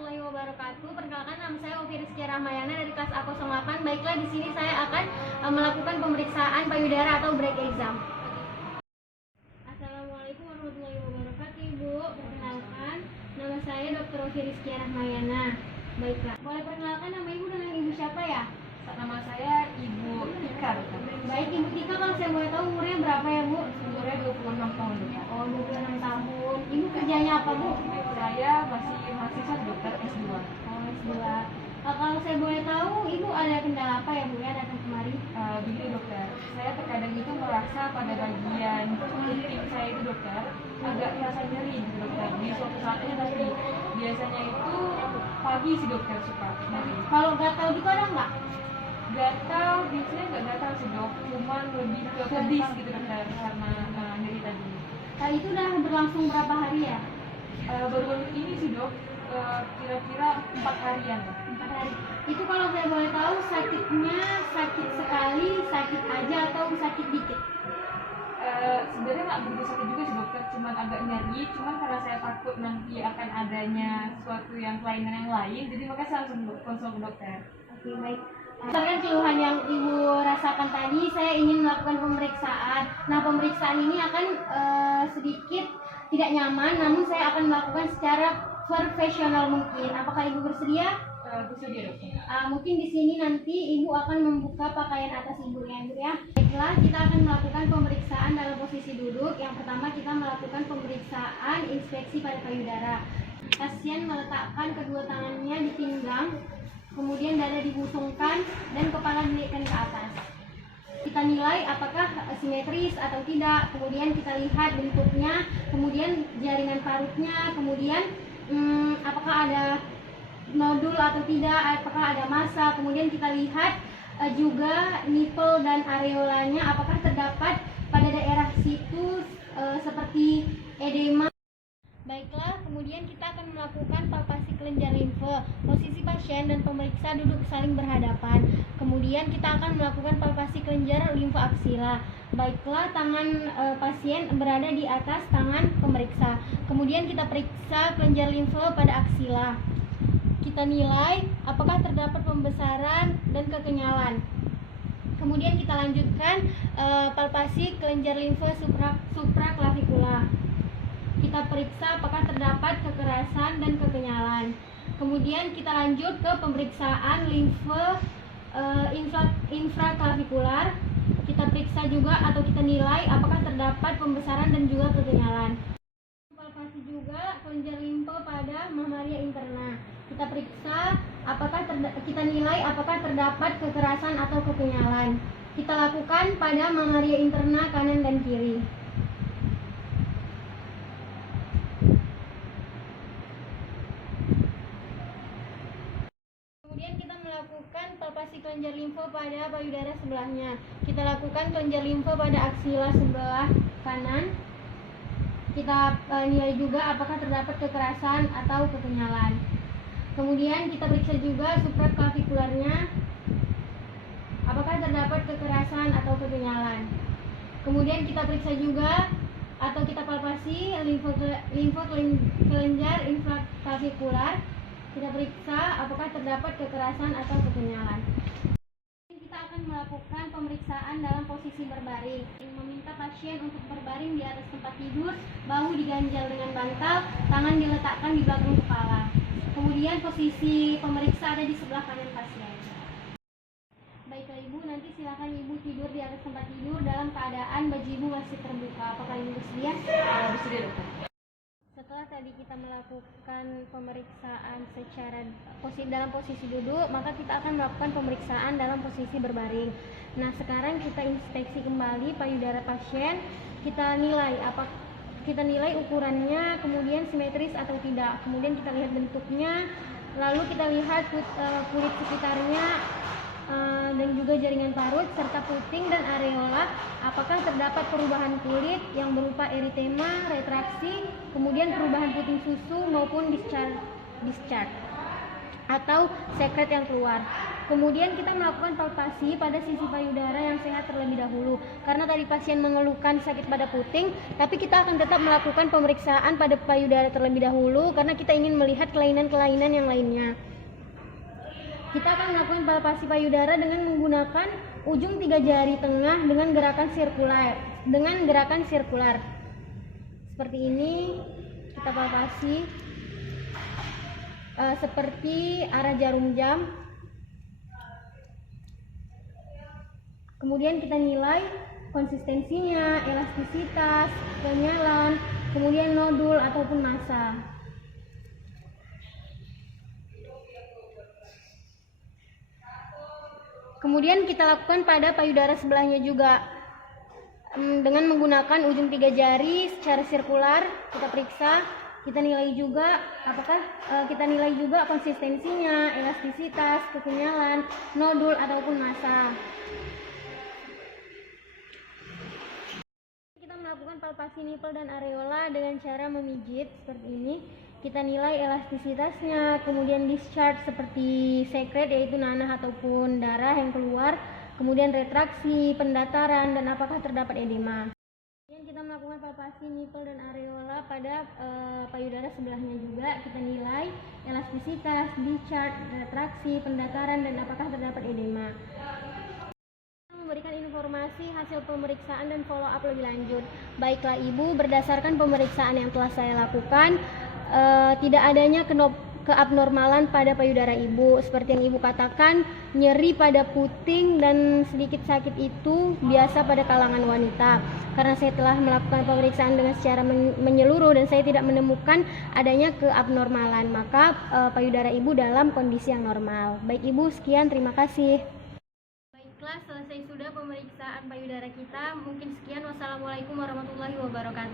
warahmatullahi wabarakatuh. Perkenalkan, nama saya Ovi Rizky Rahmayana dari kelas A08. Baiklah, di sini saya akan melakukan pemeriksaan payudara atau break exam. Assalamualaikum warahmatullahi wabarakatuh, Ibu. Perkenalkan, nama saya Dr. Ovi Rizky Rahmayana. Baiklah, boleh perkenalkan nama Ibu dengan Ibu siapa ya? Nama saya Ibu Tika. Baik, Ibu Tika, kalau saya boleh tahu umurnya berapa ya, Bu? Umurnya 26 tahun. Oh, 26 tahun. Ibu kerjanya apa, Bu? Saya masih mahasiswa dokter S2. Oh, S2. Kalau saya boleh tahu, Ibu ada kendala apa ya, Bu, ya datang kemari? Begini dokter, saya terkadang itu merasa pada bagian kuping saya itu dokter agak terasa nyeri gitu dokter. Di suatu saatnya tapi biasanya itu pagi sih dokter suka nyeri. Kalau gatal gitu ada nggak? Gatal biasanya nggak gatal sih dok, cuman lebih ke pedis gitu dokter karena nyeri tadi. Itu udah berlangsung berapa hari ya? Baru-baru ini sih dok, kira-kira 4 harian. 4 hari. Itu kalau saya boleh tahu sakitnya sakit sekali, sakit aja atau sakit dikit? Sebenarnya nggak begitu sakit juga sih dokter, cuman agak nyeri, cuman karena saya takut nanti akan adanya suatu yang kelainan yang lain, jadi makanya saya langsung konsul ke dokter. Oke, baik. Berdasarkan keluhan yang Ibu rasakan tadi, saya ingin melakukan pemeriksaan. Nah, pemeriksaan ini akan sedikit tidak nyaman, namun saya akan melakukan secara profesional mungkin. Apakah Ibu bersedia? Bersedia dokter. Mungkin di sini nanti Ibu akan membuka pakaian atas Ibu ya, Ibu ya. Baiklah, kita akan melakukan pemeriksaan dalam posisi duduk. Yang pertama kita melakukan pemeriksaan inspeksi pada payudara. Pasien meletakkan kedua tangannya di pinggang, kemudian dada dibusungkan dan kepala dinaikkan ke atas. Kita nilai apakah simetris atau tidak, kemudian kita lihat bentuknya, kemudian jaringan parutnya, kemudian apakah ada nodul atau tidak, apakah ada massa, kemudian kita lihat juga nipple dan areolanya apakah terdapat pada daerah situ seperti edema. Baiklah, kemudian kita akan melakukan palpasi kelenjar limfe. Posisi pasien dan pemeriksa duduk saling berhadapan. Kemudian kita akan melakukan palpasi kelenjar limfe aksila. Baiklah, tangan pasien berada di atas tangan pemeriksa. Kemudian kita periksa kelenjar limfe pada aksila. Kita nilai apakah terdapat pembesaran dan kekenyalan. Kemudian kita lanjutkan palpasi kelenjar limfe supraklavikular. Kita periksa apakah terdapat kekerasan dan kekenyalan. Kemudian kita lanjut ke pemeriksaan limfe infraklavikular. Kita periksa juga atau kita nilai apakah terdapat pembesaran dan juga kekenyalan. Palpasi juga kelenjar limfe pada mamaria interna. Kita periksa apakah kita nilai apakah terdapat kekerasan atau kekenyalan. Kita lakukan pada mamaria interna kanan dan kiri. Kemudian kita melakukan palpasi kelenjar limfe pada payudara sebelahnya. Kita lakukan kelenjar limfe pada aksila sebelah kanan. Kita nilai juga apakah terdapat kekerasan atau kekenyalan. Kemudian kita periksa juga supraklavikularnya, apakah terdapat kekerasan atau kekenyalan. Kemudian kita periksa juga atau kita palpasi limfe kelenjar infraklavikular. Kita periksa apakah terdapat kekerasan atau kekenyalan. Kita akan melakukan pemeriksaan dalam posisi berbaring. Meminta pasien untuk berbaring di atas tempat tidur, bahu diganjal dengan bantal, tangan diletakkan di belakang kepala. Kemudian posisi pemeriksa ada di sebelah kanan pasien. Baiklah Ibu, nanti silakan Ibu tidur di atas tempat tidur dalam keadaan baju Ibu masih terbuka. Apakah Ibu bersedia? Bersedia dokter. Setelah tadi kita melakukan pemeriksaan secara dalam posisi duduk, maka kita akan melakukan pemeriksaan dalam posisi berbaring. Nah, sekarang kita inspeksi kembali payudara pasien. Kita nilai ukurannya, kemudian simetris atau tidak. Kemudian kita lihat bentuknya, lalu kita lihat kulit sekitarnya dan juga jaringan parut serta puting dan areola. Apakah terdapat perubahan kulit yang berupa eritema, retraksi, kemudian perubahan puting susu maupun discharge atau sekret yang keluar. Kemudian kita melakukan palpasi pada sisi payudara yang sehat terlebih dahulu. Karena tadi pasien mengeluhkan sakit pada puting, tapi kita akan tetap melakukan pemeriksaan pada payudara terlebih dahulu karena kita ingin melihat kelainan-kelainan yang lainnya. Kita akan melakukan palpasi payudara dengan menggunakan ujung 3 jari tengah dengan gerakan sirkular. Seperti ini kita palpasi seperti arah jarum jam. Kemudian kita nilai konsistensinya, elastisitas, penyalan, kemudian nodul ataupun massa. Kemudian kita lakukan pada payudara sebelahnya juga dengan menggunakan ujung 3 jari secara sirkular. Kita periksa, kita nilai juga konsistensinya, elastisitas, kekenyalan, nodul ataupun massa. Kita melakukan palpasi nipple dan areola dengan cara memijit seperti ini. Kita nilai elastisitasnya, kemudian discharge seperti sekret yaitu nanah ataupun darah yang keluar, kemudian retraksi, pendataran, dan apakah terdapat edema. Kemudian kita melakukan palpasi nipple dan areola pada payudara sebelahnya juga. Kita nilai elastisitas, discharge, retraksi, pendataran, dan apakah terdapat edema. Memberikan informasi hasil pemeriksaan dan follow up lebih lanjut. Baiklah Ibu, berdasarkan pemeriksaan yang telah saya lakukan, tidak adanya keabnormalan pada payudara Ibu. Seperti yang Ibu katakan, nyeri pada puting dan sedikit sakit itu biasa pada kalangan wanita. Karena saya telah melakukan pemeriksaan dengan secara menyeluruh dan saya tidak menemukan adanya keabnormalan, maka payudara Ibu dalam kondisi yang normal. Baik Ibu, sekian, terima kasih. Baiklah, selesai sudah pemeriksaan payudara kita. Mungkin sekian. Wassalamualaikum warahmatullahi wabarakatuh.